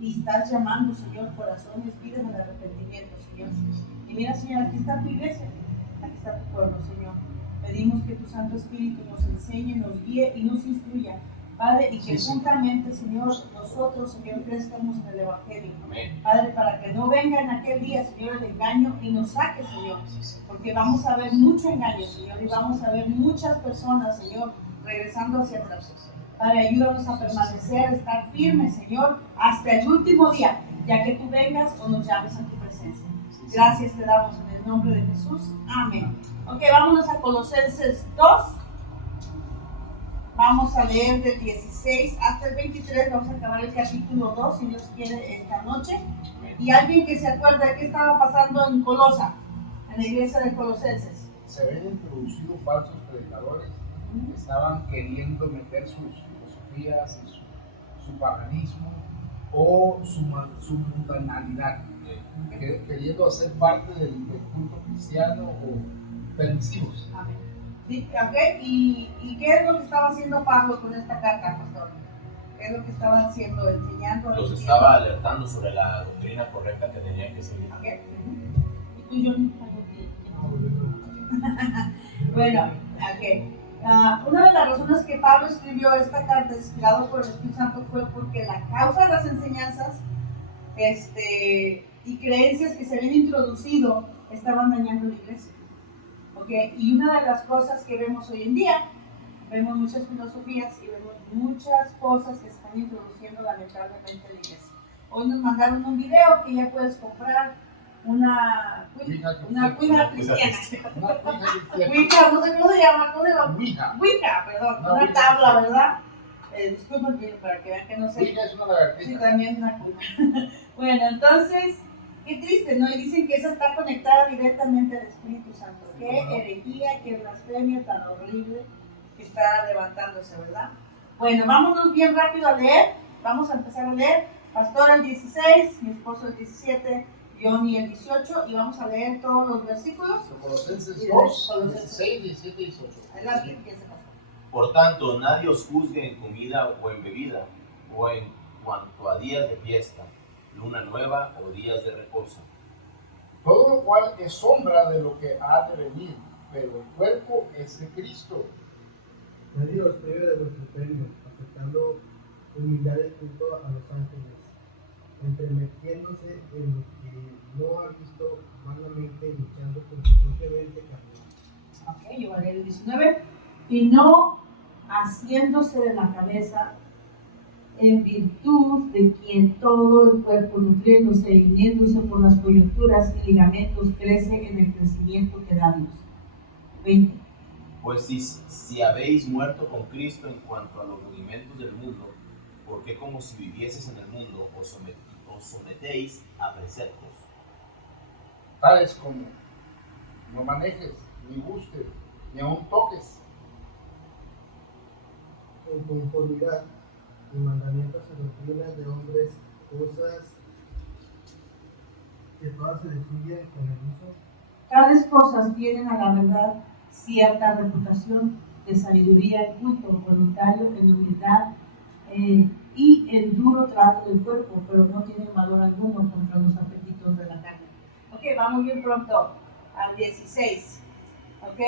y estás llamando, Señor, corazones, vidas al arrepentimiento, Señor. Y mira, Señor, aquí está tu iglesia, aquí está tu pueblo, Señor. Pedimos que tu Santo Espíritu nos enseñe, nos guíe y nos instruya, Padre, y que juntamente, Señor, nosotros, Señor, crezcamos en el Evangelio. Amén. Padre, para que no venga en aquel día, Señor, el engaño y nos saque, Señor, porque vamos a ver mucho engaño, Señor, y vamos a ver muchas personas, Señor, regresando hacia atrás. Padre, ayúdanos a permanecer, a estar firmes, Señor, hasta el último día, ya que tú vengas o nos llames a tu presencia. Gracias te damos en el nombre de Jesús. Amén. Ok, vámonos a Colosenses 2. Vamos a leer del 16 hasta el 23. Vamos a acabar el capítulo 2, si Dios quiere, esta noche. Y alguien que se acuerda de qué estaba pasando en Colosa, en la iglesia de Colosenses. Se habían introducido falsos predicadores que estaban queriendo meter sus filosofías y su paganismo o su mundanalidad, queriendo hacer parte del culto cristiano o permisivos. Amén. Okay. ¿Y qué es lo que estaba haciendo Pablo con esta carta, pastor? ¿Qué es lo que estaba haciendo, enseñando? Los estaba alertando sobre la doctrina correcta que tenían que seguir. Okay. ¿Y tú, John? Bueno, okay. Una de las razones que Pablo escribió esta carta, inspirado por el Espíritu Santo, fue porque la causa de las enseñanzas y creencias que se habían introducido estaban dañando la iglesia. Okay. Y una de las cosas que vemos hoy en día, vemos muchas filosofías y vemos muchas cosas que se están introduciendo lamentablemente en la iglesia. Hoy nos mandaron un video que ya puedes comprar una cuija cristiana. Ouija, no sé cómo se llama. Ouija, perdón. Una tabla, ¿verdad? Disculpen para que vean que no sé. Ouija es una lagartija. Sí, también una cuija. Bueno, entonces, qué triste, ¿no? Y dicen que esa está conectada directamente al Espíritu Santo. Qué herejía, qué blasfemia tan horrible que está levantándose, ¿verdad? Bueno, vámonos bien rápido a leer. Vamos a empezar a leer. Pastor el 16, mi esposo el 17, Johnny el 18, y vamos a leer todos los versículos. Colosenses 2, 16, 17 y 18. Adelante, empieza, pastor. Por tanto, nadie os juzgue en comida o en bebida, o en cuanto a días de fiesta, luna nueva o días de reposo. Todo lo cual es sombra de lo que ha de venir, pero el cuerpo es de Cristo. Nadie os prive de vuestro premio, aceptando humildad y culto a los ángeles, entremetiéndose en lo que no ha visto humanamente, luchando con su propia mente carnal. Ok, yo voy a leer el 19. Y no haciéndose de la cabeza, en virtud de quien todo el cuerpo, nutriéndose y uniéndose por las coyunturas y ligamentos, crece en el crecimiento que da Dios. 20. Pues si habéis muerto con Cristo en cuanto a los rudimentos del mundo, ¿por qué como si vivieses en el mundo os sometéis a preceptos? Tales como: no manejes, ni gustes, ni aun toques. En conformidad y mandamientos y doctrinas de hombres, cosas que todas se destruyen con el uso. Tales cosas tienen a la verdad cierta reputación de sabiduría, culto voluntario, en humildad y el duro trato del cuerpo, pero no tienen valor alguno contra los apetitos de la carne. Ok, vamos bien pronto al 16. Ok,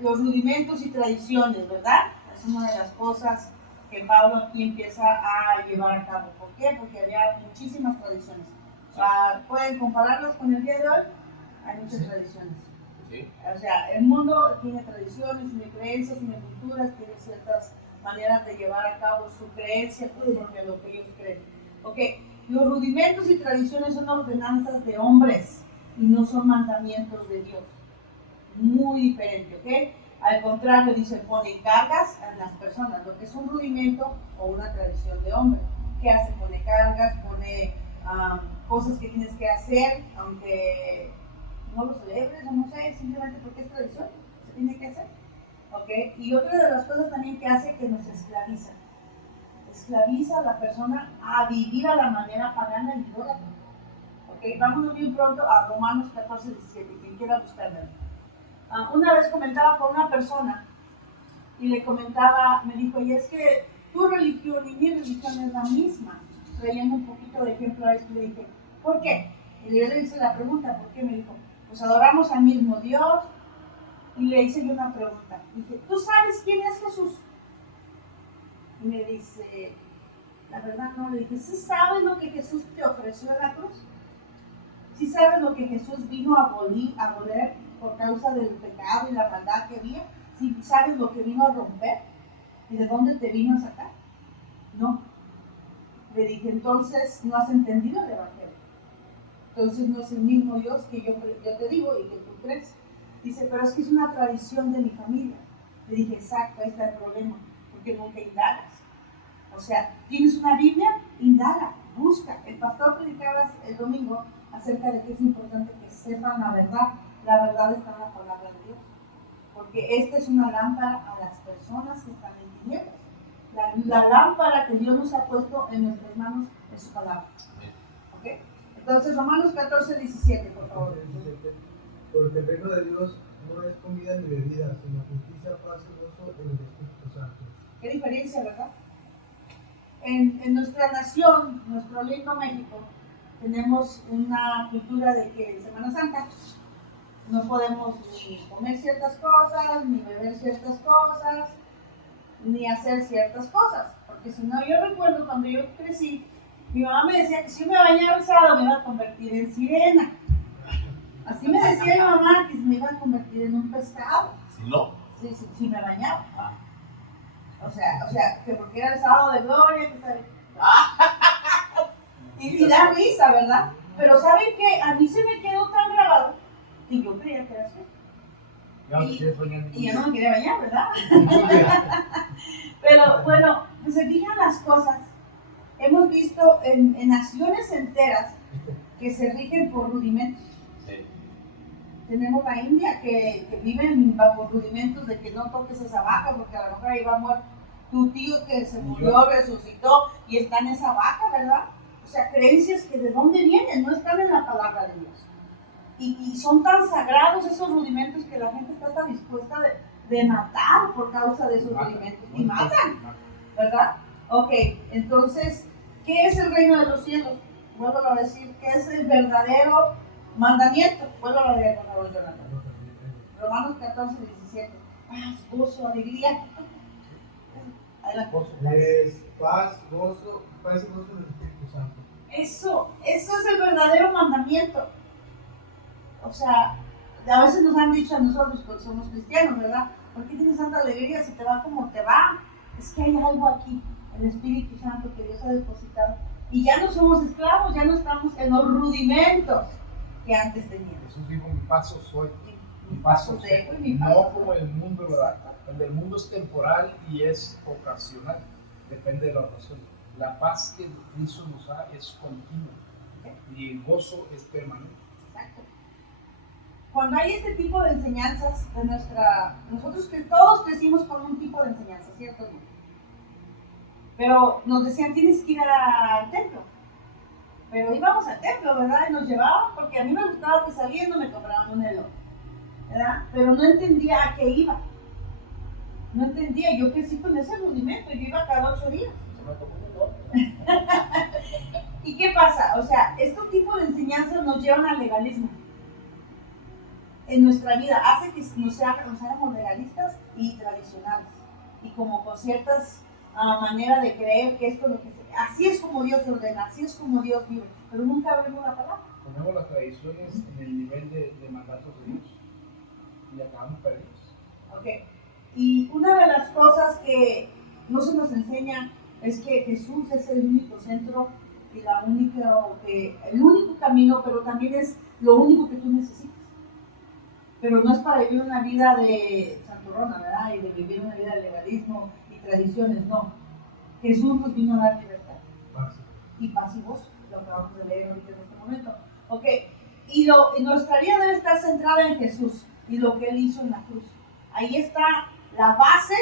los rudimentos y tradiciones, ¿verdad? Es una de las cosas que Pablo aquí empieza a llevar a cabo. ¿Por qué? Porque había muchísimas tradiciones. ¿Pueden compararlas con el día de hoy? Hay muchas tradiciones. ¿Sí? O sea, el mundo tiene tradiciones, tiene creencias, tiene culturas, tiene ciertas maneras de llevar a cabo su creencia conforme a lo que ellos creen. Ok, los rudimentos y tradiciones son ordenanzas de hombres y no son mandamientos de Dios. Muy diferente, ¿ok? Al contrario, dice, pone cargas a las personas, lo que es un rudimento o una tradición de hombre. ¿Qué hace? Pone cargas, pone cosas que tienes que hacer, aunque no lo celebres o no sé, simplemente porque es tradición, se tiene que hacer. ¿Ok? Y otra de las cosas también que hace que nos esclaviza. Esclaviza a la persona a vivir a la manera pagana y idólatra. ¿Ok? Vámonos bien pronto a Romanos 14, 17, quien quiera buscarlo. Una vez comentaba con una persona y le comentaba, me dijo, y es que tu religión y mi religión es la misma. trayendo un poquito de ejemplo a esto, le dije, ¿por qué? Y yo le hice la pregunta, ¿por qué? Me dijo, pues adoramos al mismo Dios. Y le hice yo una pregunta. Dije, ¿tú sabes quién es Jesús? Y me dice, la verdad no. Le dije, ¿sí sabes lo que Jesús te ofreció en la cruz? ¿Sí sabes lo que Jesús vino a abolir por causa del pecado y la maldad que había? ¿Sí sabes lo que vino a romper? ¿Y de dónde te vino a sacar? No. Le dije, entonces no has entendido el Evangelio. Entonces no es el mismo Dios que yo te digo y que tú crees. Dice, pero es que es una tradición de mi familia. Le dije, exacto, ahí está el problema, porque nunca indagas. O sea, tienes una Biblia, indaga, busca. El pastor predicaba el domingo acerca de que es importante que sepan la verdad. La verdad está en la palabra de Dios. Porque esta es una lámpara a las personas que están en tinieblas. La lámpara que Dios nos ha puesto en nuestras manos es su palabra. ¿Ok? Entonces, Romanos 14, 17, por favor. Porque el reino de Dios no es comida ni bebida, sino justicia, paz y gozo en el Espíritu Santo. Qué diferencia, ¿verdad? En nuestra nación, nuestro lindo México, tenemos una cultura de que en Semana Santa no podemos ni comer ciertas cosas, ni beber ciertas cosas, ni hacer ciertas cosas. Porque si no, yo recuerdo cuando yo crecí, mi mamá me decía que si yo me bañaba el sábado me iba a convertir en sirena. Así me decía mi mamá, que me iba a convertir en un pescado. Si no. Si me bañaba. O sea, que porque era el sábado de gloria, que sabe. Y da risa, ¿verdad? Pero ¿saben qué? A mí se me quedó tan grabado que yo creía que era así. Y yo no me quería bañar, ¿verdad? Pero bueno, pues se fijan las cosas. Hemos visto en naciones enteras que se rigen por rudimentos. Sí. Tenemos la India que viven bajo rudimentos de que no toques esa vaca porque a lo mejor ahí va muerto tu tío que se murió, resucitó y está en esa vaca, ¿verdad? O sea, creencias que de dónde vienen, no están en la palabra de Dios. Y son tan sagrados esos rudimentos que la gente está tan dispuesta de matar por causa de esos rudimentos. Y matan, ¿verdad? Ok, entonces, ¿qué es el reino de los cielos? Vuelvo a decir, ¿qué es el verdadero mandamiento? Vuelvo a leer, por favor, Jonathan. Romanos 14, 17. Paz, gozo, alegría. Adelante. Es paz, gozo en el Espíritu Santo. Eso es el verdadero mandamiento. O sea, a veces nos han dicho a nosotros, porque somos cristianos, ¿verdad? ¿Por qué tienes tanta alegría si te va como te va? Es que hay algo aquí, el Espíritu Santo que Dios ha depositado. Y ya no somos esclavos, ya no estamos en los rudimentos que antes teníamos. Jesús dijo, mi paso soy. Mi paso dejo y mi paso No como el mundo, ¿verdad? El del mundo es temporal y es ocasional. Depende de la ocasión. La paz que Cristo nos da es continua. Y el gozo es permanente. Exacto. Cuando hay este tipo de enseñanzas de nosotros que todos crecimos con un tipo de enseñanza, ¿cierto? Pero nos decían, tienes que ir al templo. Pero íbamos al templo, ¿verdad? Y nos llevaban, porque a mí me gustaba que saliendo me compraban un helado, ¿verdad? Pero no entendía a qué iba. No entendía, yo crecí con ese rudimento, yo iba cada 8 días. ¿Y qué pasa? O sea, estos tipos de enseñanzas nos llevan al legalismo en nuestra vida, hace que nos hagamos legalistas y tradicionales, y como con ciertas maneras de creer que esto es lo que así es como Dios ordena, así es como Dios vive, pero nunca abrimos la palabra. Ponemos las tradiciones en el nivel de mandatos de Dios y acabamos perdidos. Okay. Y una de las cosas que no se nos enseña es que Jesús es el único centro y el único camino, pero también es lo único que tú necesitas. Pero no es para vivir una vida de santurrona, ¿verdad? Y de vivir una vida de legalismo y tradiciones, no. Jesús nos vino a dar libertad. Y paz y gozo, lo que vamos a leer ahorita en este momento. Ok, y nuestra vida debe estar centrada en Jesús y lo que Él hizo en la cruz. Ahí está la base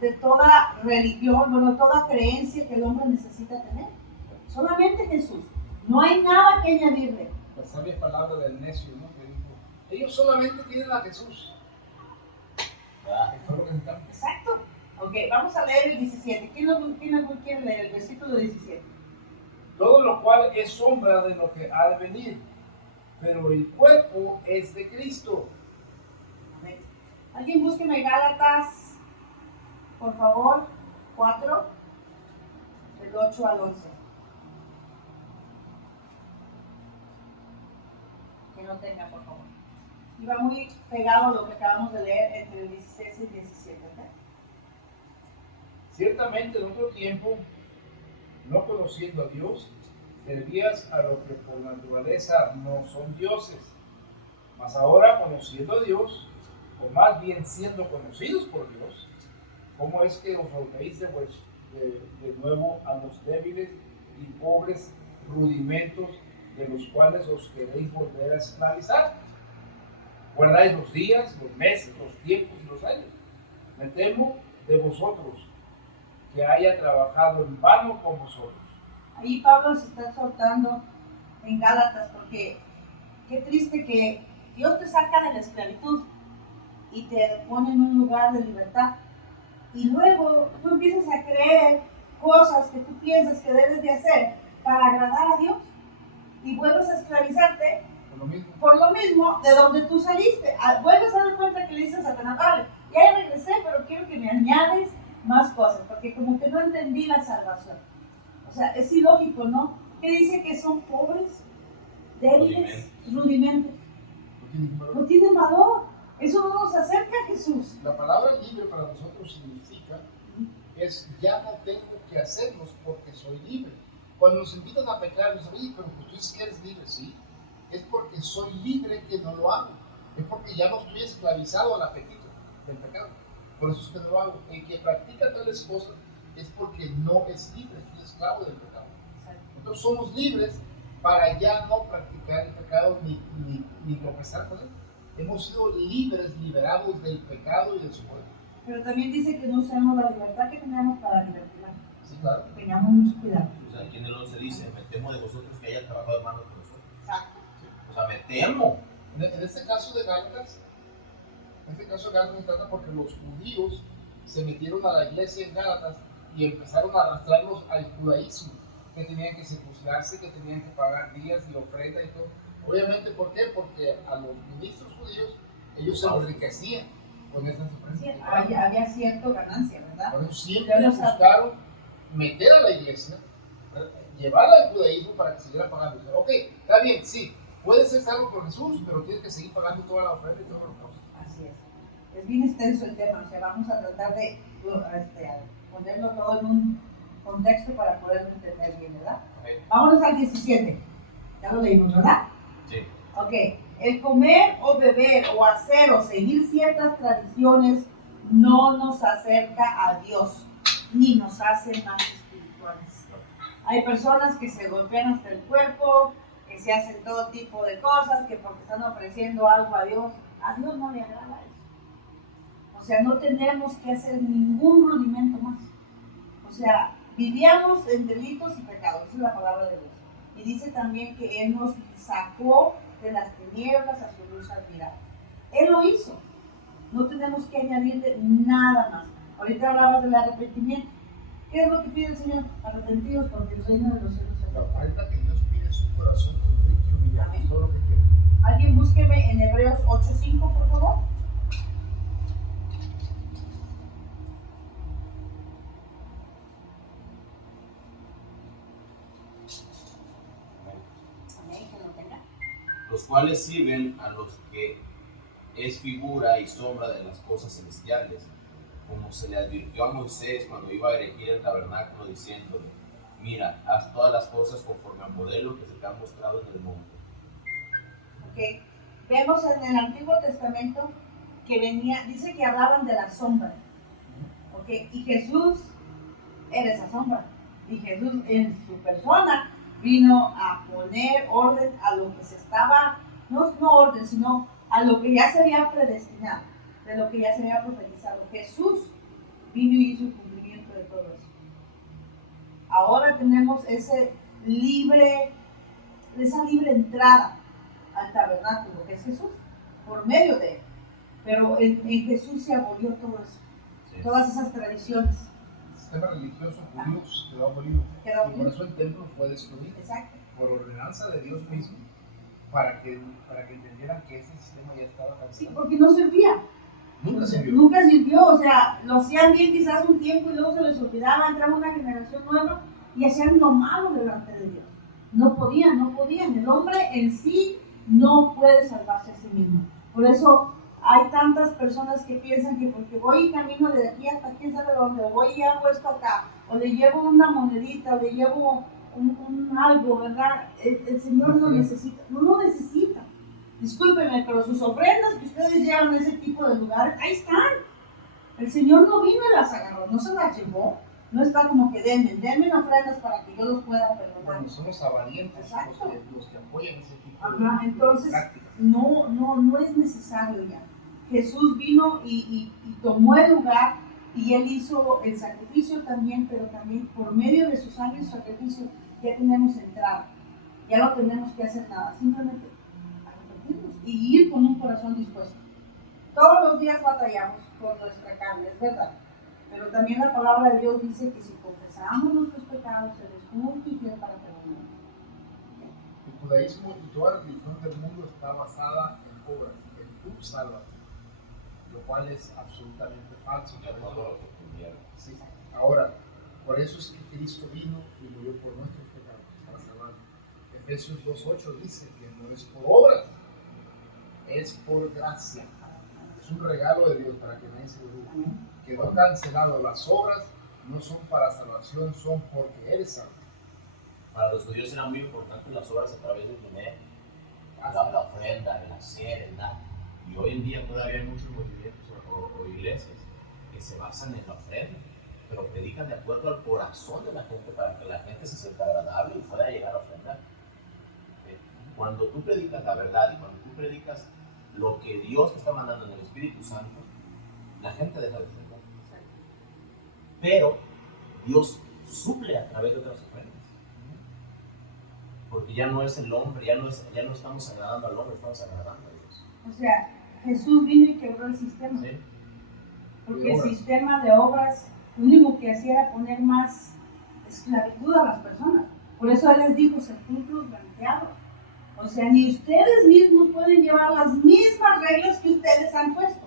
de toda religión, bueno, toda creencia que el hombre necesita tener. Solamente Jesús. No hay nada que añadirle. La sabia palabra del necio, ¿no? Que dijo, ellos solamente tienen a Jesús. Exacto. Ok, vamos a leer el 17. ¿Quién quiere leer el versículo 17? todo lo cual es sombra de lo que ha de venir, pero el cuerpo es de Cristo. Amén. Alguien búsqueme Gálatas, por favor, 4, del 8 al 11. Que no tenga, por favor. Y va muy pegado a lo que acabamos de leer entre el 16 y el 17. ¿Ok? Ciertamente en otro tiempo, no conociendo a Dios, servías a los que por naturaleza no son dioses. Mas ahora, conociendo a Dios, o más bien siendo conocidos por Dios, ¿cómo es que os volvéis de nuevo a los débiles y pobres rudimentos de los cuales os queréis volver a esclavizar? Guardáis los días, los meses, los tiempos y los años. Me temo de vosotros que haya trabajado en vano con vosotros. Ahí Pablo se está soltando en Gálatas porque qué triste que Dios te saca de la esclavitud y te pone en un lugar de libertad. Y luego tú empiezas a creer cosas que tú piensas que debes de hacer para agradar a Dios y vuelves a esclavizarte por lo mismo de donde tú saliste. Vuelves a dar cuenta que le dices a Satanás, vale, ya regresé, pero quiero que me añades más cosas, porque como que no entendí la salvación. O sea, es ilógico, ¿no? ¿Qué dice que son pobres, débiles, rudimentos? No tienen valor. Eso no nos acerca a Jesús. La palabra libre para nosotros significa es ya no tengo que hacerlos porque soy libre. Cuando nos invitan a pecar, nos dicen, oye, pero pues tú dices que eres libre, sí. Es porque soy libre que no lo hago. Es porque ya no estoy esclavizado al apetito del pecado. Por eso es que no lo hago. El que practica tales cosas es porque no es libre, es esclavo del pecado. Nosotros somos libres para ya no practicar el pecado ni tropezar con él. Hemos sido libres, liberados del pecado y de su poder. Pero también dice que no usemos la libertad que tenemos para libertad. Sí, claro. Tengamos mucho cuidado. O sea, aquí en el 11 dice, me temo de vosotros que haya trabajado en vano con nosotros. Exacto. O sea, me temo. En este caso de Gálatas, se trata porque los judíos se metieron a la iglesia en Gálatas y empezaron a arrastrarlos al judaísmo, que tenían que circuncidarse, que tenían que pagar días y ofrenda y todo. Obviamente, ¿por qué? Porque a los ministros judíos, ellos se enriquecían con esas ofrendas. Sí, había cierta ganancia, ¿verdad? Por eso siempre buscaron meter a la iglesia, llevarla al judaísmo para que siguiera pagando. Ok, está bien, sí, puedes ser salvo por Jesús, pero tienes que seguir pagando toda la ofrenda y todo lo que. Así es. Es bien extenso el tema, o sea, vamos a tratar de ponerlo todo en un contexto para poderlo entender bien, ¿verdad? Okay. Vámonos al 17. Ya lo leímos, ¿verdad? Sí. Ok. El comer o beber o hacer o seguir ciertas tradiciones no nos acerca a Dios, ni nos hace más espirituales. Hay personas que se golpean hasta el cuerpo, que se hacen todo tipo de cosas, que porque están ofreciendo algo a Dios no le agrada eso. O sea, no tenemos que hacer ningún rudimento más. O sea, vivíamos en delitos y pecados, esa es la palabra de Dios. Y dice también que Él nos sacó de las tinieblas a su luz admirable. Él lo hizo. No tenemos que añadirle nada más. Ahorita hablabas del arrepentimiento. ¿Qué es lo que pide el Señor? Arrepentidos porque el reino de los cielos es La cerca. falta que Dios pide es un corazón contrito y humillado, es todo lo que quiere. Alguien búsqueme en Hebreos 8:5, por favor. Amén, que lo tenga. Los cuales sirven a los que es figura y sombra de las cosas celestiales, como se le advirtió a Moisés cuando iba a erigir el tabernáculo, diciéndole, mira, haz todas las cosas conforme al modelo que se te ha mostrado en el monte. Okay. Vemos en el Antiguo Testamento que dice que hablaban de la sombra. Okay. Y Jesús era esa sombra. Y Jesús en su persona vino a poner orden a lo que se estaba, no orden, sino a lo que ya se había predestinado, de lo que ya se había profetizado. Jesús vino y hizo el cumplimiento de todo eso. Ahora tenemos esa libre entrada al tabernáculo, que es Jesús, por medio de él. Pero en Jesús se abolió todo eso, Sí. todas esas tradiciones. sistema religioso judío quedó abolido. Quedó Y por eso el templo fue destruido. Exacto. Por ordenanza de Dios mismo, para que entendieran que ese sistema ya estaba Sí, cancelado. porque no servía. Nunca se vio. Nunca sirvió, o sea, lo hacían bien quizás un tiempo y luego se les olvidaba, entraba una generación nueva y hacían lo malo delante de Dios. No podían. El hombre en sí no puede salvarse a sí mismo. Por eso hay tantas personas que piensan que porque voy camino de aquí hasta quién sabe dónde, o voy y hago esto acá, o le llevo una monedita, o le llevo un algo, ¿verdad? El Señor no necesita, no lo necesita. Discúlpenme, pero sus ofrendas que ustedes llevan a ese tipo de lugares, ahí están. El Señor no vino y las agarró, no se las llevó. No está como que denme ofrendas para que yo los pueda perdonar. Bueno, somos avarientos los que apoyan ese tipo Ajá, de entonces, prácticas. no es necesario ya. Jesús vino y tomó el lugar y Él hizo el sacrificio también, pero también por medio de su sangre y su sacrificio ya tenemos entrada. Ya no tenemos que hacer nada, simplemente arrepentirnos y ir con un corazón dispuesto. Todos los días batallamos con nuestra carne, es verdad. Pero también la palabra de Dios dice que si confesamos nuestros pecados, Él es justo y fiel para perdonarnos. El judaísmo y toda la religión del mundo está basada en obras, en tu salvación, lo cual es absolutamente falso. Sí. Ahora, por eso es que Cristo vino y murió por nuestros pecados, para salvarnos. Efesios 2:8 dice que no es por obras, es por gracia. Es un regalo de Dios para que nadie se lo diga. Quedó cancelado. Las obras no son para salvación, son porque eres salvo. Para los judíos eran muy importantes las obras a través del dinero, la ofrenda, el hacer, el dar. Y hoy en día todavía hay muchos movimientos o iglesias que se basan en la ofrenda, pero predican de acuerdo al corazón de la gente para que la gente se sienta agradable y pueda llegar a ofrendar. Cuando tú predicas la verdad y cuando tú predicas lo que Dios te está mandando en el Espíritu Santo, la gente deja de ofrendar. Pero Dios suple a través de otras ofrendas. Porque ya no es el hombre, ya no estamos agradando al hombre, estamos agradando a Dios. O sea, Jesús vino y quebró el sistema. ¿Sí? Porque el sistema de obras, lo único que hacía era poner más esclavitud a las personas. Por eso Él les dijo, sepulcros blanqueados. O sea, ni ustedes mismos pueden llevar las mismas reglas que ustedes han puesto.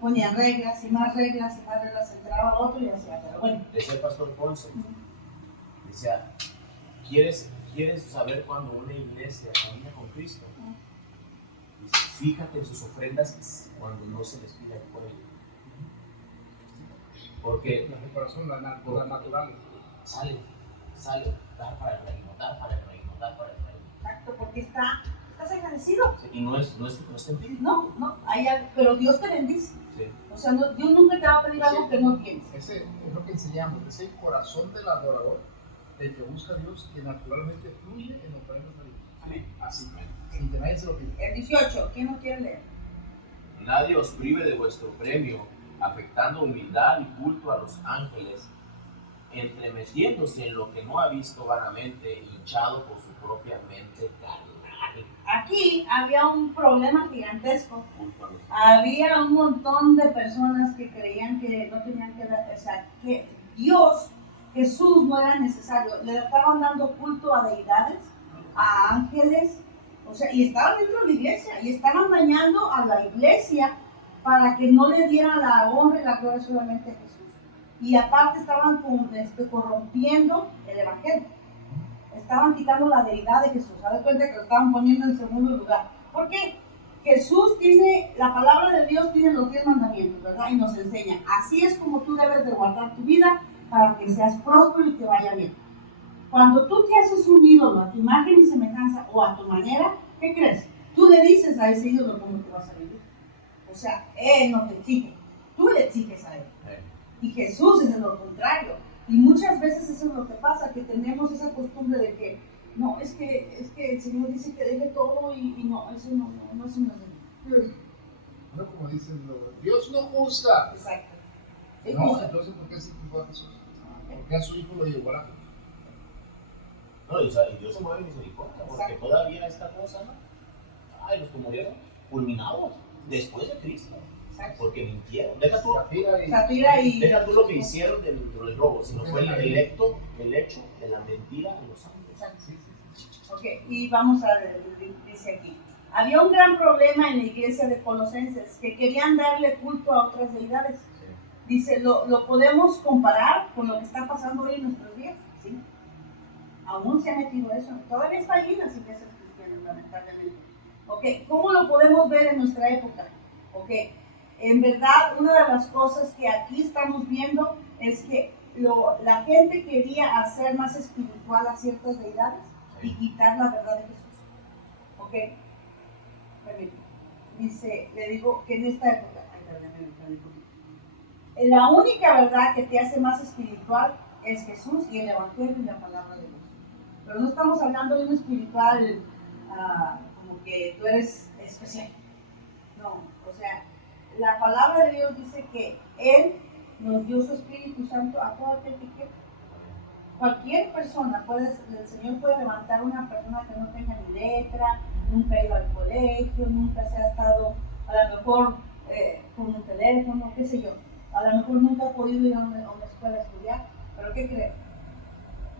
Ponían reglas, entraba otro y hacía, pero bueno. Decía el pastor Ponce, decía, ¿quieres saber cuándo una iglesia camina con Cristo? Dice, fíjate en sus ofrendas cuando no se les pide al pueblo. Porque las de corazón, las naturales. Sale, dar para el reino. Exacto, porque estás agradecido. Y no es que no estén No, pidiendo. pero Dios te bendice. Sí. O sea, Dios nunca te va a pedir algo que no tienes. Ese es lo que enseñamos, es el corazón del adorador, el que busca a Dios, que naturalmente fluye en ofrendas a Dios. Amén. Así, sin que nadie se lo pida. El 18, ¿quién no quiere leer? Nadie os prive de vuestro premio, afectando humildad y culto a los ángeles, entremetiéndose en lo que no ha visto vanamente, hinchado por su propia mente carnal. Aquí había un problema gigantesco. Culto a los Había un montón de personas que creían que no tenían que dar, o sea, que Dios, Jesús no era necesario. Le estaban dando culto a deidades, a ángeles, o sea, y estaban dentro de la iglesia y estaban dañando a la iglesia para que no le dieran la honra y la gloria solamente a Jesús. Y aparte estaban corrompiendo el evangelio. Estaban quitando la deidad de Jesús. Se da cuenta que lo estaban poniendo en segundo lugar. ¿Por qué? Jesús tiene, la palabra de Dios tiene los 10 mandamientos, ¿verdad? Y nos enseña. Así es como tú debes de guardar tu vida para que seas próspero y te vaya bien. Cuando tú te haces un ídolo a tu imagen y semejanza o a tu manera, ¿qué crees? Tú le dices a ese ídolo cómo te vas a vivir. O sea, Él no te exige, tú le exiges a Él. Y Jesús es lo contrario. Y muchas veces eso es lo que pasa, que tenemos esa costumbre de que, no, es que el Señor dice que deje todo y no, eso no es un Dios. No, como dicen, Dios no juzga. Exacto. No, entonces, ¿por qué se juzgó a Jesús? ¿Por qué a su hijo lo llevó a la cruz? No, y Dios se mueve en misericordia, porque todavía esta cosa, ¿no? Ay, los que murieron fulminados después de Cristo. Exacto. Porque mintieron. Deja tú, Zafira y deja tú lo que hicieron dentro del robo, sino fue el hecho de la mentira en los santos. Exacto. Ok, y vamos a ver, dice aquí. Había un gran problema en la iglesia de Colosenses, que querían darle culto a otras deidades. Sí. Dice, lo podemos comparar con lo que está pasando hoy en nuestros días, ¿sí? Aún se ha metido eso, todavía está ahí en las iglesias cristianas, lamentablemente. Ok, ¿cómo lo podemos ver en nuestra época? Ok, en verdad, una de las cosas que aquí estamos viendo es que la gente quería hacer más espiritual a ciertas deidades y quitar la verdad de Jesús. Ok, permíteme. Dice, le digo que en esta época, la única verdad que te hace más espiritual es Jesús y el Evangelio y la palabra de Dios. Pero no estamos hablando de un espiritual como que tú eres especial. No, o sea, la palabra de Dios dice que Él nos dio su Espíritu Santo a todo aquel que quiera. Cualquier persona, el Señor puede levantar a una persona que no tenga ni letra, nunca ha ido al colegio, nunca se ha estado, a lo mejor con un teléfono, qué sé yo, a lo mejor nunca ha podido ir a una escuela a estudiar, pero ¿qué cree?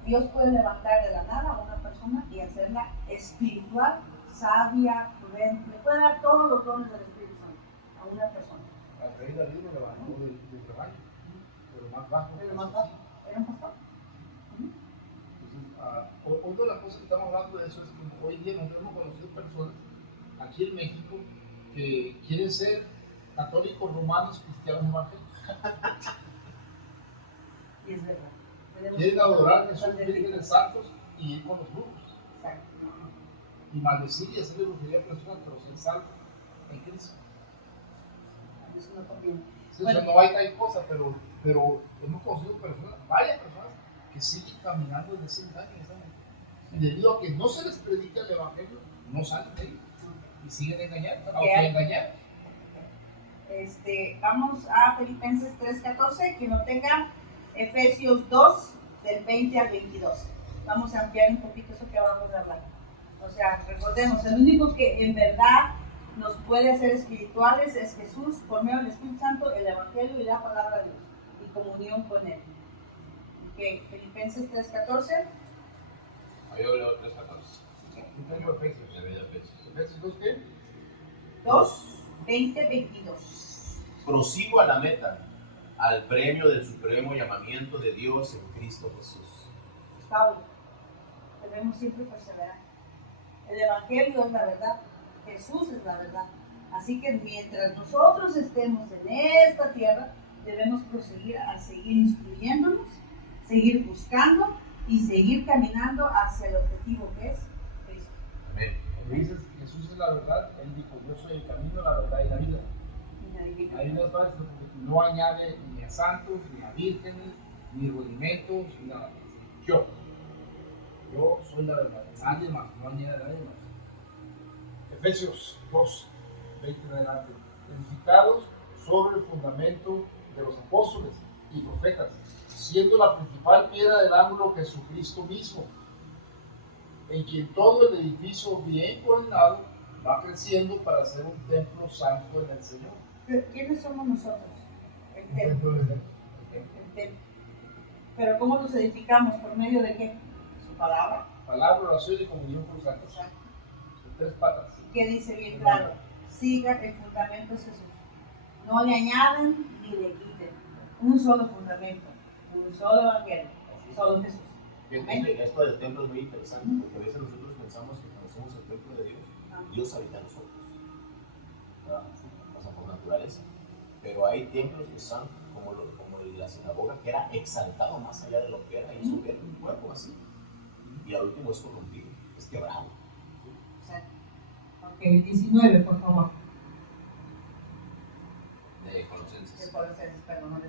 Dios puede levantar de la nada a una persona y hacerla espiritual, sabia, prudente, le puede dar todos los dones del Espíritu Santo a una persona. Al rey David lo levantó del rebaño, de lo más bajo. ¿De lo más bajo? ¿Era un pastor? Entonces, una de las cosas que estamos hablando de eso es que hoy día nosotros hemos conocido personas aquí en México que quieren ser católicos romanos cristianos evangélicos. Y es verdad. Quieren adorar a sus vírgenes santos y ir con los grupos. Exacto. Y maldecir y hacerle brujería a personas, pero ser salvos en Cristo. Eso no conviene. Sí, bueno, o sea, no hay tal cosa, pero hemos conocido personas, varias personas, que siguen caminando en ese engaño. Y debido a que no se les predica el Evangelio, no salen de ahí. Y siguen engañando, autoengañando. Vamos a Filipenses 3:14, que no tenga Efesios 2, del 20 al 22. Vamos a ampliar un poquito eso que vamos a hablar. O sea, recordemos, el único que en verdad nos puede hacer espirituales es Jesús, por medio del Espíritu Santo, el Evangelio y la palabra de Dios, y comunión con Él. Okay. Filipenses 3:14. Yo leo 3:14. Yo tengo Efesios. ¿Efesios 2 qué? 2, 20, 22. Prosigo a la meta, al premio del supremo llamamiento de Dios en Cristo Jesús. Pablo, debemos siempre perseverar. El Evangelio es la verdad, Jesús es la verdad. Así que mientras nosotros estemos en esta tierra, debemos proseguir a seguir instruyéndonos, seguir buscando y seguir caminando hacia el objetivo que es Cristo. Amén. Cuando dices Jesús es la verdad, Él dijo, yo soy el camino, la verdad y la vida. Hay unas partes que no añade ni a santos, ni a vírgenes, ni rudimentos, ni nada. Yo soy la verdad, nadie más, no añade a nadie más. Efesios 2, 20 en adelante. Edificados sobre el fundamento de los apóstoles y profetas, siendo la principal piedra del ángulo Jesucristo mismo, en quien todo el edificio bien coordinado va creciendo para ser un templo santo en el Señor. ¿Quiénes somos nosotros? El templo. El templo. El templo. Pero ¿cómo nos edificamos? ¿Por medio de qué? Su palabra. Palabra, oración y comunión con los santos. Exacto. Son 3 patas. ¿Qué dice bien claro? Sigan el fundamento de Jesús. No le añadan ni le quiten. Un solo fundamento, un solo evangelio, solo Jesús. Esto del templo es muy interesante porque a veces nosotros pensamos que cuando somos el templo de Dios, Dios habita en nosotros, ¿verdad? Pasa por naturaleza. Pero hay templos que son como la sinagoga, que era exaltado más allá de lo que era, y eso era un cuerpo así. Y al último es corrompido, es quebrado. Exacto. Ok, 19, por favor. De Colosenses. De Colosenses, perdón.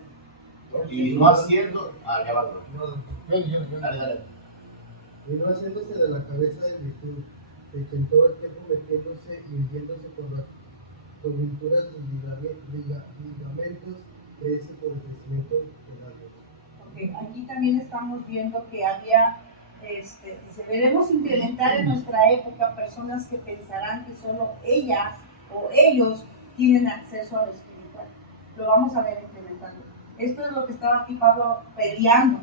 Y no haciendo. Ya va, bro. Dale. Y no haciéndose de la cabeza de virtud, de que en todo el tiempo metiéndose y hundiéndose con las coyunturas y ligamentos que es por el crecimiento del alma. Okay. Aquí también estamos viendo que había, debemos implementar en nuestra época personas que pensarán que solo ellas o ellos tienen acceso a lo espiritual. lo vamos a ver implementando. Esto es lo que estaba aquí Pablo peleando,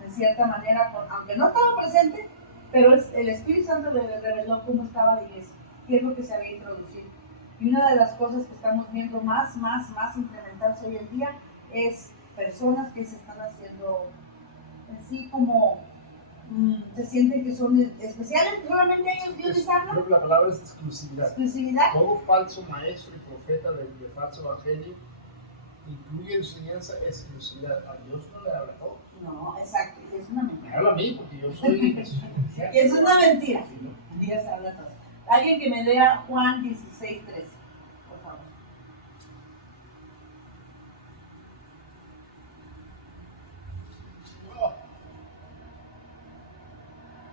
de cierta manera, aunque no estaba presente, pero el Espíritu Santo le reveló cómo estaba la iglesia, qué es lo que se había introducido. Y una de las cosas que estamos viendo más implementarse hoy en día es personas que se están haciendo en sí como se sienten que son especiales, solamente ellos, Dios les habla. Creo que la palabra es exclusividad. Exclusividad. Todo falso maestro y profeta de falso evangelio incluye enseñanza exclusividad. A Dios no le habla a todos. No, exacto, y es una Me mentira. habla a mí porque yo soy. Y es una mentira. Dios habla a todos. Alguien que me lea Juan 16:13, por favor.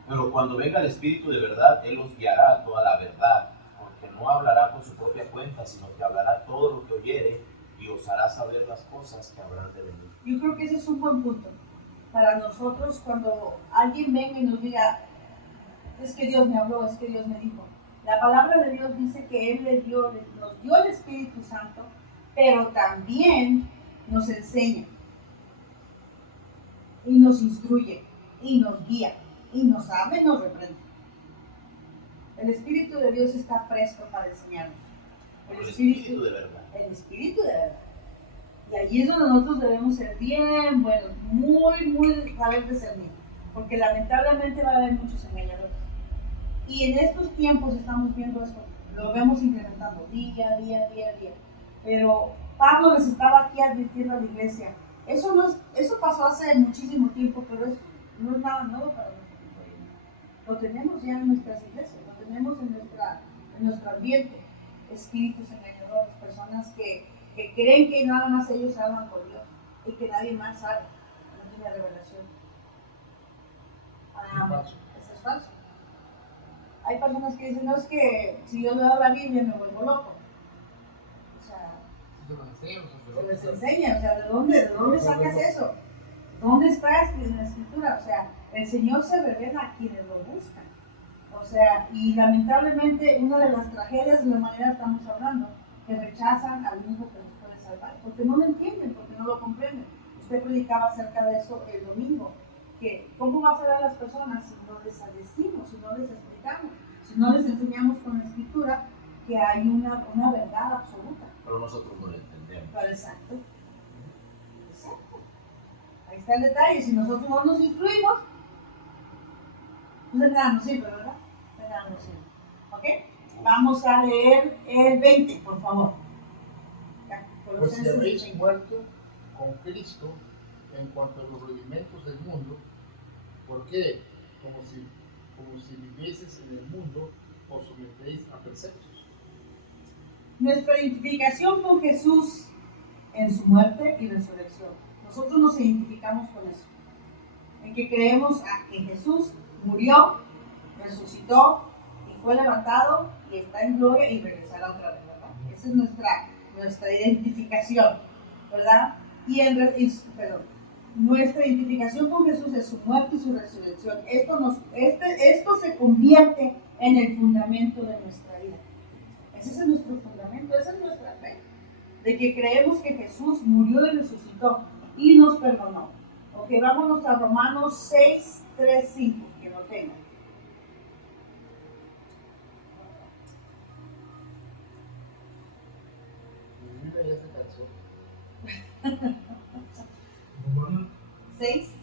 Pero cuando venga el Espíritu de verdad, Él os guiará a toda la verdad, porque no hablará por su propia cuenta, sino que hablará todo lo que oyere y os hará saber las cosas que habrán de venir. Yo creo que ese es un buen punto para nosotros cuando alguien venga y nos diga, es que Dios me habló, es que Dios me dijo. La palabra de Dios dice que Él nos dio el Espíritu Santo, pero también nos enseña y nos instruye y nos guía y nos habla y nos reprende. El Espíritu de Dios está presto para enseñarnos. El Espíritu de verdad. El Espíritu de verdad. Y allí es donde nosotros debemos ser bien buenos, muy saber discernir, porque lamentablemente va a haber muchos engañadores. Y en estos tiempos estamos viendo esto, lo vemos implementando día a día. Pero Pablo les estaba aquí advirtiendo a la iglesia. Eso pasó hace muchísimo tiempo, pero no es nada nuevo para nosotros. Lo tenemos ya en nuestras iglesias, lo tenemos en nuestro ambiente. Espíritus engañadores, personas que creen que nada más ellos hablan con Dios y que nadie más sabe, no tiene revelación. Eso es falso. Hay personas que dicen, no, es que si yo leo la Biblia me vuelvo loco. O sea, se les enseña, o sea, ¿de dónde sacas eso? ¿Dónde está en la escritura? O sea, el Señor se revela a quienes lo buscan. O sea, y lamentablemente una de las tragedias de la humanidad estamos hablando, que rechazan al único que nos puede salvar, porque no lo entienden, porque no lo comprenden. Usted predicaba acerca de eso el domingo, que cómo va a ser a las personas si no les decimos, si no les explicamos, si no les enseñamos con la escritura que hay una verdad absoluta. Pero nosotros no lo entendemos. Pero exacto. Ahí está el detalle, si nosotros no nos instruimos, pues de nada nos sirve, ¿verdad? De nada nos sirve. ¿Ok? Vamos a leer el 20, por favor. Pues si habéis muerto con Cristo en cuanto a los rudimentos del mundo, ¿por qué? Como si vivieses en el mundo, os sometéis a preceptos. Nuestra identificación con Jesús en su muerte y resurrección. Nosotros nos identificamos con eso. En que creemos que Jesús murió, resucitó y fue levantado y está en gloria y regresará otra vez, ¿verdad? Esa es nuestra identificación, ¿verdad? Nuestra identificación con Jesús es su muerte y su resurrección. Esto se convierte en el fundamento de nuestra vida. Ese es nuestro fundamento, esa es nuestra fe. De que creemos que Jesús murió y resucitó y nos perdonó. Ok, vámonos a Romanos 6, 3, 5, que lo tengan. Mi Biblia ya se cansó. Romanos 6,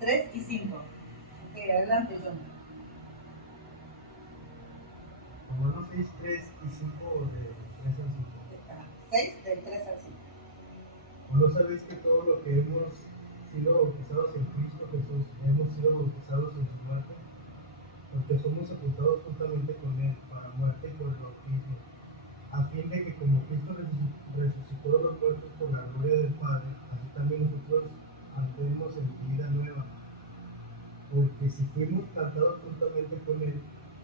3 y 5. Ok, adelante, John. Romanos 6, 3 y 5 de 3 al 5. 6, del 3 al 5. ¿O no sabéis que todo lo que hemos sido bautizados en Cristo Jesús, hemos sido bautizados en su muerte? Porque somos sepultados juntamente con Él para muerte por el bautismo, a fin de que como Cristo resucitó de los muertos por la gloria del Padre, así también nosotros andemos en vida nueva. Porque si fuimos plantados juntamente con Él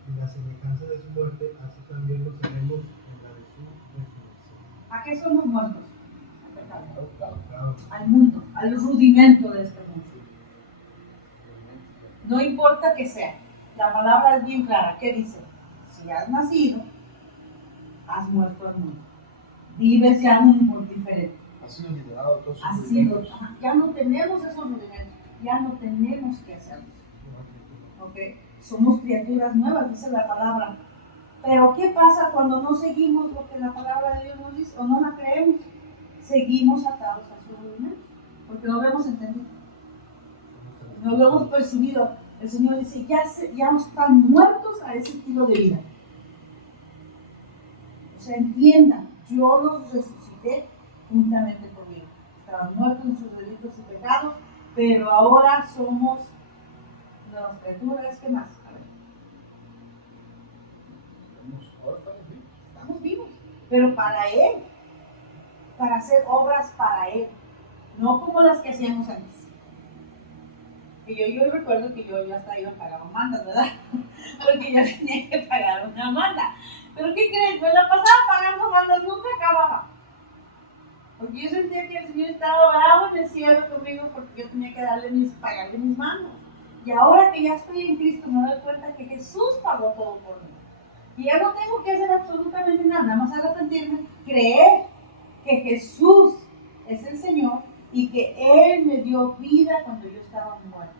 en la semejanza de su muerte, así también lo seremos en la de su resurrección. ¿A qué somos muertos? Claro. Al mundo, al rudimento de este mundo. No importa que sea, la palabra es bien clara. ¿Qué dice? Si has nacido, has muerto al mundo. vives ya un diferente. Ha sido liberado de todos sus Ha sido, rudimentos. ya no tenemos esos rudimentos, ya no tenemos que hacerlos. ¿Ok? Somos criaturas nuevas, dice la palabra. Pero ¿qué pasa cuando no seguimos lo que la palabra de Dios nos dice o no la creemos? Seguimos atados a sus rudimentos, porque no lo hemos entendido, no lo hemos percibido. El Señor dice, ya están muertos a ese estilo de vida. O sea, entiendan, yo los resucité juntamente conmigo. Estaban muertos en sus delitos y pecados, pero ahora somos nuevas criaturas. ¿Qué más? A ver. Ahora estamos vivos. Estamos vivos, pero para Él, para hacer obras para Él, no como las que hacíamos antes. Que yo recuerdo que yo hasta iba a pagar mandas, ¿verdad? Porque yo tenía que pagar una manda. Pero ¿qué crees? Me la pasaba pagando mandas, nunca acababa. Porque yo sentía que el Señor estaba bravo en el cielo conmigo porque yo tenía que pagarle mis mandas. Y ahora que ya estoy en Cristo me doy cuenta que Jesús pagó todo por mí. Y ya no tengo que hacer absolutamente nada más arrepentirme, creer que Jesús es el Señor y que Él me dio vida cuando yo estaba muerto.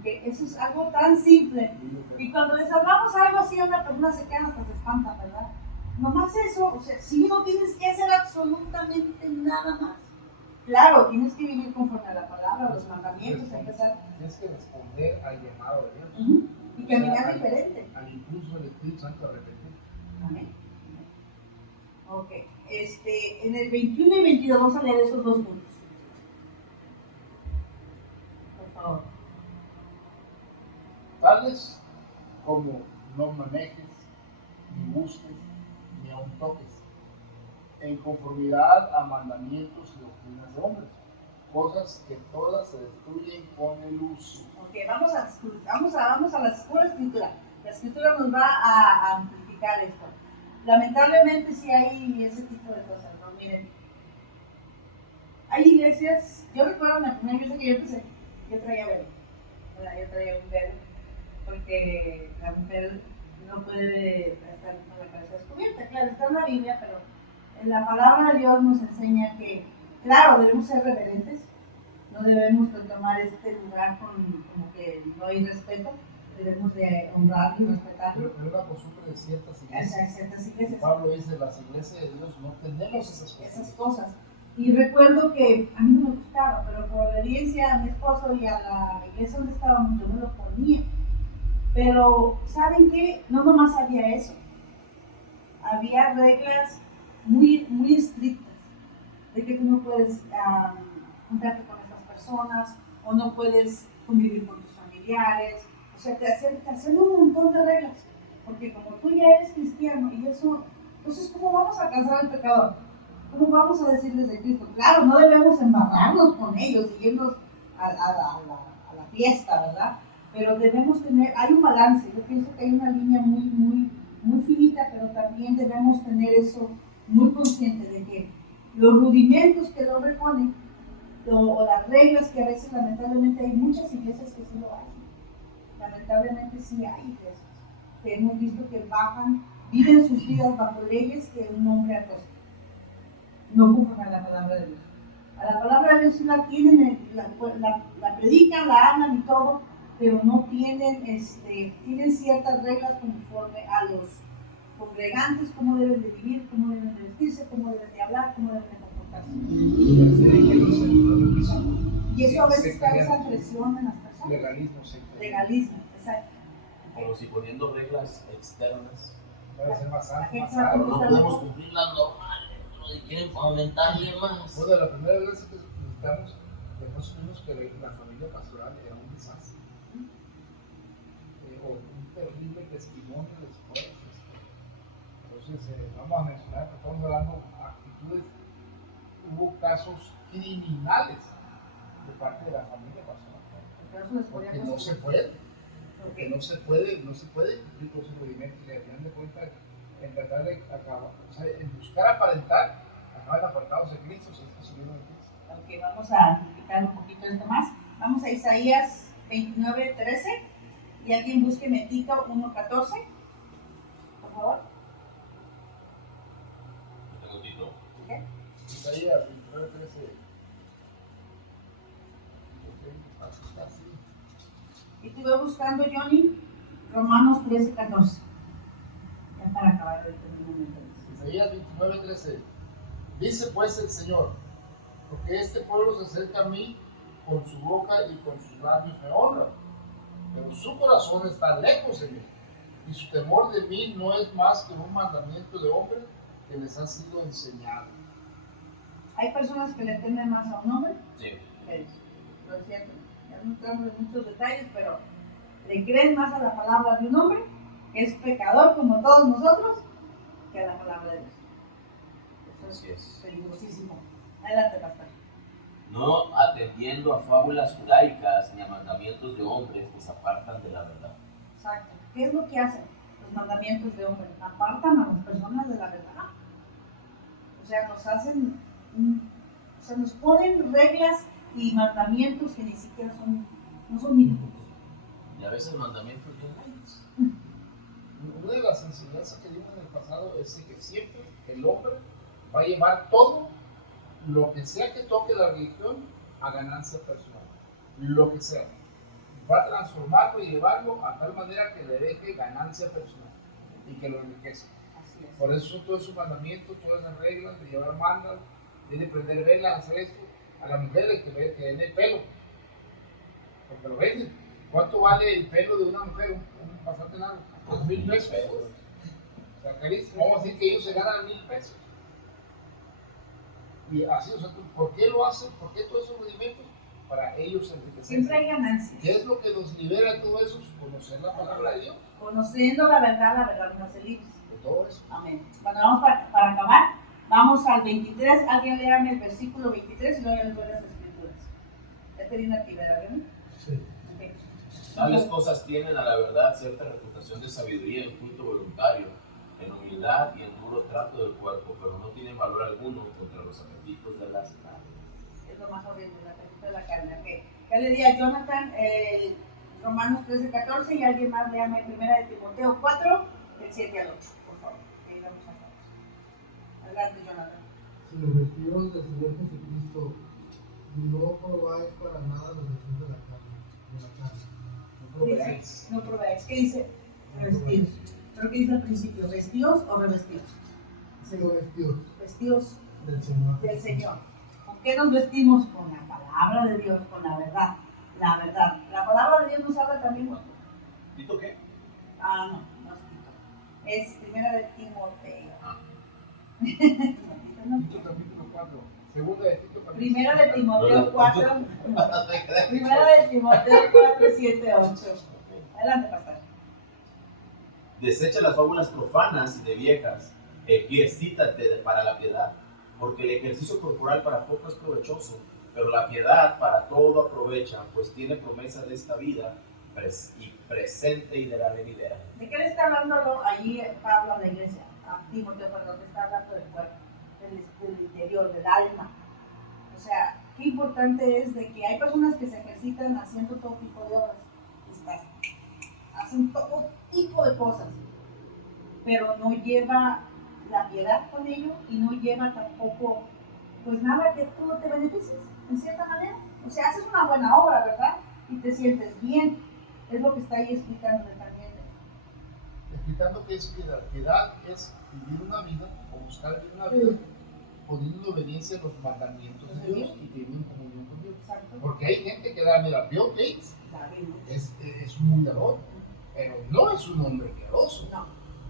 ¿Okay? Eso es algo tan simple. Y cuando les hablamos algo así a una persona se quedan hasta se espanta, ¿verdad? Nomás eso, o sea, si no tienes que hacer absolutamente nada más. Claro, tienes que vivir conforme a la palabra, los mandamientos, empezar. Tienes que responder al llamado de Dios. Y caminar diferente. Al impulso del Espíritu Santo a repetir. Amén. Ok, en el 21 y 22 vamos a leer esos dos puntos. Por favor. Tales como no manejes, ni busques, ni aun toques, en conformidad a mandamientos y doctrinas de hombres, cosas que todas se destruyen con el uso. Ok, vamos a la pura escritura. La escritura nos va a amplificar esto. Lamentablemente sí hay ese tipo de cosas, ¿no? Miren, hay iglesias, yo recuerdo la primera iglesia que yo empecé, yo traía velo, yo traía un velo, porque la mujer no puede estar con la cabeza descubierta. Claro, está en la Biblia, pero en la palabra de Dios nos enseña que, claro, debemos ser reverentes, no debemos tomar este lugar como que no hay respeto, debemos de honrarlo y respetarlo. Pero es la costumbre de ciertas iglesias. Hay ciertas iglesias. Pablo dice, las iglesias de Dios no tenemos esas cosas. Y recuerdo que a mí no me gustaba, pero por obediencia a mi esposo y a la iglesia donde estábamos, yo me lo ponía. Pero, ¿saben qué? No nomás había eso. Había reglas muy, muy estrictas de que tú no puedes juntarte con estas personas o no puedes convivir con tus familiares. O sea, te hacen un montón de reglas. Porque como tú ya eres cristiano y eso, entonces, ¿cómo vamos a alcanzar al pecador? ¿Cómo vamos a decirles de Cristo? Claro, no debemos embarrarnos con ellos y irnos a la fiesta, ¿verdad? Pero debemos hay un balance. Yo pienso que hay una línea muy, muy, muy finita, pero también debemos tener eso muy consciente de que los rudimentos que el hombre pone o las reglas que a veces lamentablemente hay muchas iglesias que sí lo hacen. Lamentablemente sí hay iglesias que hemos visto que viven sus vidas bajo leyes que un hombre ha puesto, no conforme a la palabra de Dios. A la palabra de Dios sí la tienen, la predican, la aman y todo, pero no tienen ciertas reglas conforme a los congregantes, cómo deben de vivir, cómo deben de vestirse, cómo deben de hablar, cómo deben de comportarse. Y eso a veces causa presión en las personas. Legalismo, exacto. Como si poniendo reglas externas. Debe ser más alto, Pero no podemos cumplir las normales, y quieren aumentarle más. Bueno, la primera vez que visitamos, después que la familia pastoral era un desastre. Un terrible testimonio después. Entonces, vamos a mencionar que estamos hablando de actitudes, hubo casos criminales de parte de la familia pastoral. Porque no se puede. Porque no se puede cumplir con sus rudimentos y al final de cuentas en tratar de acabar, o sea, en buscar aparentar, acaban apartados de Cristo, se está subiendo de Cristo. Ok, vamos a amplificar un poquito esto más. Vamos a Isaías 29:13 y alguien busque Tito 1:14, por favor. poquito. ¿Ok? Isaías 29:13. Y te voy buscando, Johnny, Romanos 13:14. Ya para acabar el momento. Isaías 29:13. Dice pues el Señor, porque este pueblo se acerca a mí con su boca y con sus labios me honra, pero su corazón está lejos de mí, y su temor de mí no es más que un mandamiento de hombre que les ha sido enseñado. Hay personas que le temen más a un hombre Sí. que a Dios. Lo es cierto. Ya no entramos en muchos detalles, pero le creen más a la palabra de un hombre, que es pecador como todos nosotros, que a la palabra de Dios. Así es. Peligrosísimo. Adelante, pastor. No atendiendo a fábulas judaicas ni a mandamientos de hombres que se apartan de la verdad. Exacto. ¿Qué es lo que hacen los mandamientos de hombre? Apartan a las personas de la verdad. O sea, nos hacen, o sea, nos ponen reglas y mandamientos que ni siquiera son, no son bíblicos. Y a veces mandamientos bien lights. Una de las enseñanzas que dimos en el pasado es que siempre el hombre va a llevar todo lo que sea que toque la religión a ganancia personal, lo que sea, va a transformarlo y llevarlo a tal manera que le deje ganancia personal y que lo enriquezca. Así es. Por eso todos esos mandamientos, todas esas reglas de llevar mandas, de prender velas, hacer esto, a la mujer hay que ver que tiene pelo, porque lo venden. ¿Cuánto vale el pelo de una mujer, un bastante largo? 2,000 pesos. O sea, carísimo. Vamos a decir que ellos se ganan 1,000 pesos. Y así, o sea, ¿por qué lo hacen? ¿Por qué todos esos rudimentos? Para ellos enriquecerse. Siempre hay ganancias. ¿Qué es lo que nos libera de todo eso? Conocer la palabra de Dios. Conociendo la verdad nos hace libres. De todo eso. Amén. Bueno, vamos para acabar. Vamos al 23. Alguien léame el versículo 23 y luego ya les doy las escrituras. Ya te viene aquí, ¿verdad? Sí. Okay. Tales cosas tienen a la verdad cierta reputación de sabiduría en culto voluntario, en humildad y en duro trato del cuerpo, pero no tienen valor alguno contra los apetitos de las carnes. Es lo más horrible, el apetito de la carne. Okay. Ya le di a Jonathan Romanos 13:14 y alguien más léame 1 de Timoteo 4, del 7 al 8, por favor. Que vamos a todos. Adelante, Jonathan. Si los vestidos del Señor Jesucristo no probáis para nada los deseos de la carne. No proveáis. No probáis. ¿Qué dice? Revestidos. ¿Pero qué dice al principio? ¿Vestidos o revestidos? Sino vestidos Vestidos del Señor. del Señor. ¿Con qué nos vestimos? Con la palabra de Dios, con la verdad. La verdad. La palabra de Dios nos habla también. ¿Tito qué? No es Tito. Es 1 de Timoteo. No, Tito capítulo 4. Segunda de Tito capítulo 1 de Timoteo 4. 1 de Timoteo 4, 7, 8. Adelante, pastor. Desecha las fábulas profanas y de viejas, ejercítate para la piedad, porque el ejercicio corporal para poco es provechoso, pero la piedad para todo aprovecha, pues tiene promesa de esta vida y presente y de la venidera. ¿De qué le está hablando allí Pablo a la iglesia? A Timoteo, perdón, le está hablando del cuerpo, del interior, del alma. O sea, qué importante es de que hay personas que se ejercitan haciendo todo tipo de obras, hacen todo tipo de cosas, pero no lleva la piedad con ello y no lleva tampoco, pues nada que tú te beneficies, en cierta manera. O sea, haces una buena obra, ¿verdad? Y te sientes bien. Es lo que está ahí explicándole también. Explicando qué es piedad. Piedad es vivir una vida, o buscar vivir una vida, poniendo en obediencia a los mandamientos de Dios y que viven en comunión con Dios. Exacto. Porque hay gente que da, mira, Bill Gates David. es muy dador, pero no es un hombre piadoso. No.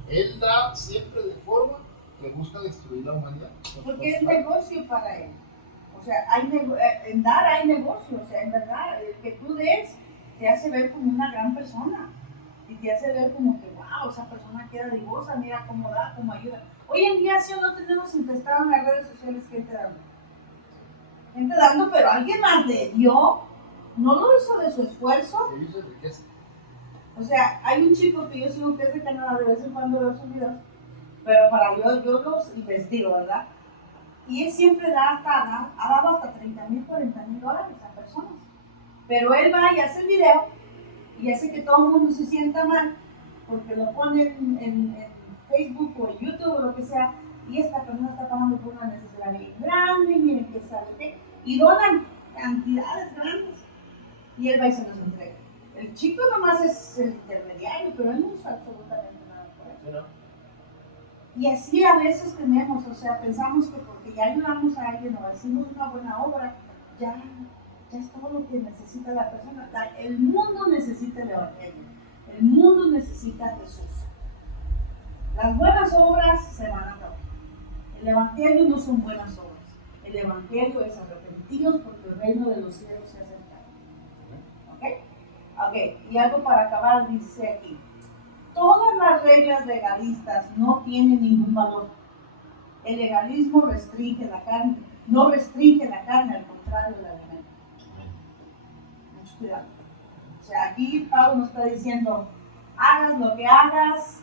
Él da siempre de forma que busca destruir la humanidad. Porque es negocio para él. O sea, en dar hay negocio. O sea, en verdad, el que tú des te hace ver como una gran persona. Y te hace ver como que, wow, esa persona queda divosa, mira cómo da, cómo ayuda. Hoy en día sí o no tenemos infestado en las redes sociales gente dando. Gente dando, pero alguien más le dio, no lo hizo de su esfuerzo. Se dice riqueza. O sea, hay un chico que yo sigo que es de Canadá, de vez en cuando veo sus videos, pero para yo los investigo, ¿verdad? Y él siempre ha dado hasta $30,000, $40,000 a personas. Pero él va y hace el video y hace que todo el mundo se sienta mal, porque lo pone en Facebook o en YouTube o lo que sea, y esta persona está pasando por una necesidad bien grande, miren que sabe qué, y donan cantidades grandes, y él va y se los entrega. El chico nomás es el intermediario, pero él no usa absolutamente nada por eso. ¿Sí, no? Y así a veces tenemos, o sea, pensamos que porque ya ayudamos a alguien o hicimos una buena obra, ya es todo lo que necesita la persona. El mundo necesita el Evangelio, el mundo necesita a Jesús. Las buenas obras se van a acabar. El Evangelio no son buenas obras, el Evangelio es arrepentidos porque el reino de los cielos se ha acercado. ¿Ok? Ok, y algo para acabar dice aquí. Todas las reglas legalistas no tienen ningún valor. El legalismo restringe la carne, no restringe la carne, al contrario, la alimenta. Mucho cuidado. O sea, aquí Pablo nos está diciendo, hagas lo que hagas,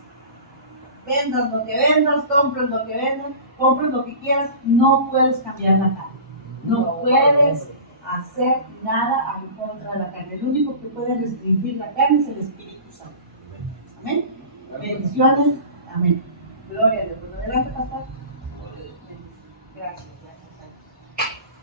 vendas lo que vendas, compres lo que vendas, compres lo que quieras, no puedes cambiar la carne. No puedes hacer nada en contra de la carne. El único que puede restringir la carne es el Espíritu Santo. Amén. Bendiciones. Amén. Gloria a Dios. Adelante, pastor. Gracias.